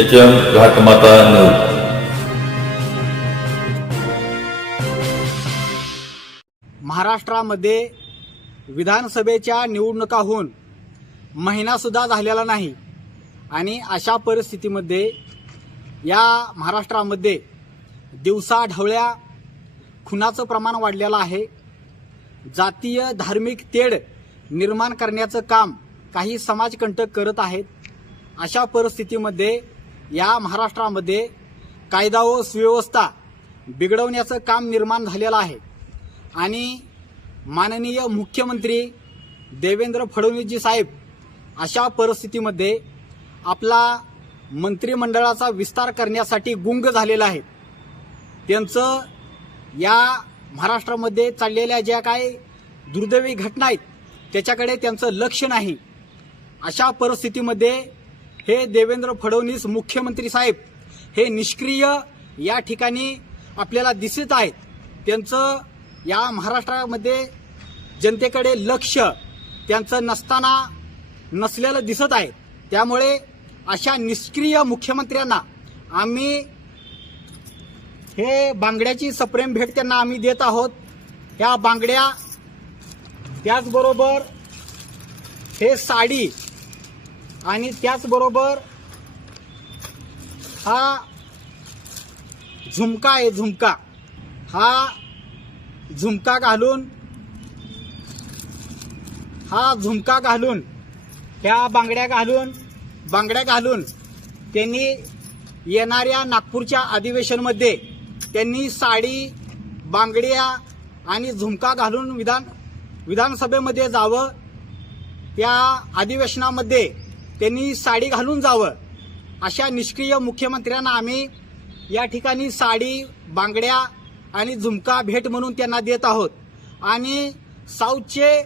H M घाटमाता news महाराष्ट्रामध्ये विधानसभेच्या निवडणुका होऊन महिनासुद्धा झालेला नाही आणि अशा परिस्थितीमध्ये या महाराष्ट्रामध्ये दिवसा ढवळ्या खुनाचं प्रमाण वाढलेलं आहे. जातीय धार्मिक तेढ निर्माण करण्याचं काम काही समाजकंटक करत आहेत. अशा परिस्थितीमध्ये या महाराष्ट्रामध्ये कायदा व सुव्यवस्था बिघडवण्याचं काम निर्माण झालेलं आहे. आणि माननीय मुख्यमंत्री देवेंद्र फडणवीसजी साहेब अशा परिस्थितीमध्ये आपला मंत्रिमंडळाचा विस्तार करण्यासाठी गुंग झालेला आहे. त्यांचं या महाराष्ट्रामध्ये चाललेल्या ज्या काही दुर्दैवी घटना आहेत त्याच्याकडे त्यांचं लक्ष नाही. अशा परिस्थितीमध्ये हे देवेंद्र फडणवीस मुख्यमंत्री साहेब हे निष्क्रिय या ठिकाणी आपल्याला दिसत आहेत. त्यांचं या महाराष्ट्रामध्ये जनतेकडे लक्ष त्यांचं नसताना नसलेलं दिसत आहे. त्यामुळे अशा निष्क्रिय मुख्यमंत्र्यांना आम्ही हे बांगड्याची सप्रेम भेट त्यांना आम्ही देत आहोत. ह्या बांगड्या त्याचबरोबर हे साडी आणि त्याचबरोबर हा झुमका आहे झुमका. हा झुमका घालून हा झुमका घालून ह्या बांगड्या घालून बांगड्या घालून त्यांनी येणाऱ्या नागपूरच्या अधिवेशनमध्ये त्यांनी साडी बांगड्या आणि झुमका घालून विधान विधानसभेमध्ये जावं. त्या अधिवेशनामध्ये त्यांनी साडी घालून जावं अशा निष्क्रिय मुख्यमंत्र्यांना आम्ही या ठिकाणी साडी बांगड्या आणि झुमका भेट म्हणून त्यांना देत आहोत. आणि साऊथचे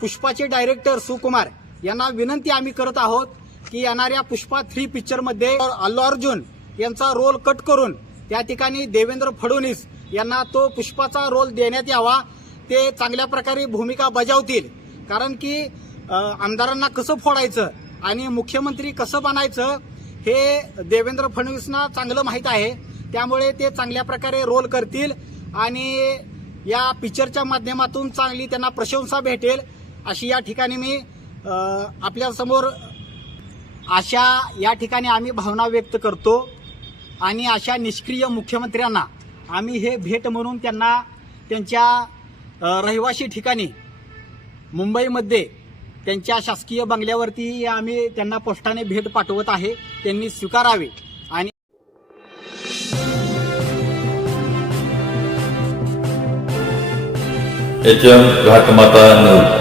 पुष्पाचे डायरेक्टर सुकुमार यांना विनंती आम्ही करत आहोत की येणाऱ्या पुष्पा थ्री पिक्चरमध्ये अल्लू अर्जुन यांचा रोल कट करून त्या ठिकाणी देवेंद्र फडणवीस यांना तो पुष्पाचा रोल देण्यात यावा. ते चांगल्या प्रकारे भूमिका बजावतील. कारण की आमदारांना कसं फोडायचं? आणि मुख्यमंत्री कसं बनायचं हे देवेंद्र फडणवीसना चांगलं माहीत आहे. त्यामुळे ते चांगल्या प्रकारे रोल करतील आणि या पिक्चरच्या माध्यमातून चांगली त्यांना प्रशंसा भेटेल अशी या ठिकाणी मी आपल्यासमोर अशा या ठिकाणी आम्ही भावना व्यक्त करतो आणि अशा निष्क्रिय मुख्यमंत्र्यांना आम्ही हे भेट म्हणून त्यांना त्यांच्या रहिवासी ठिकाणी मुंबईमध्ये त्यांच्या शासकीय बंगल्यावरती आम्ही त्यांना पोस्टाने भेट पाठवत आहे. त्यांनी स्वीकारावे. आणि घाटमाता न्यूज.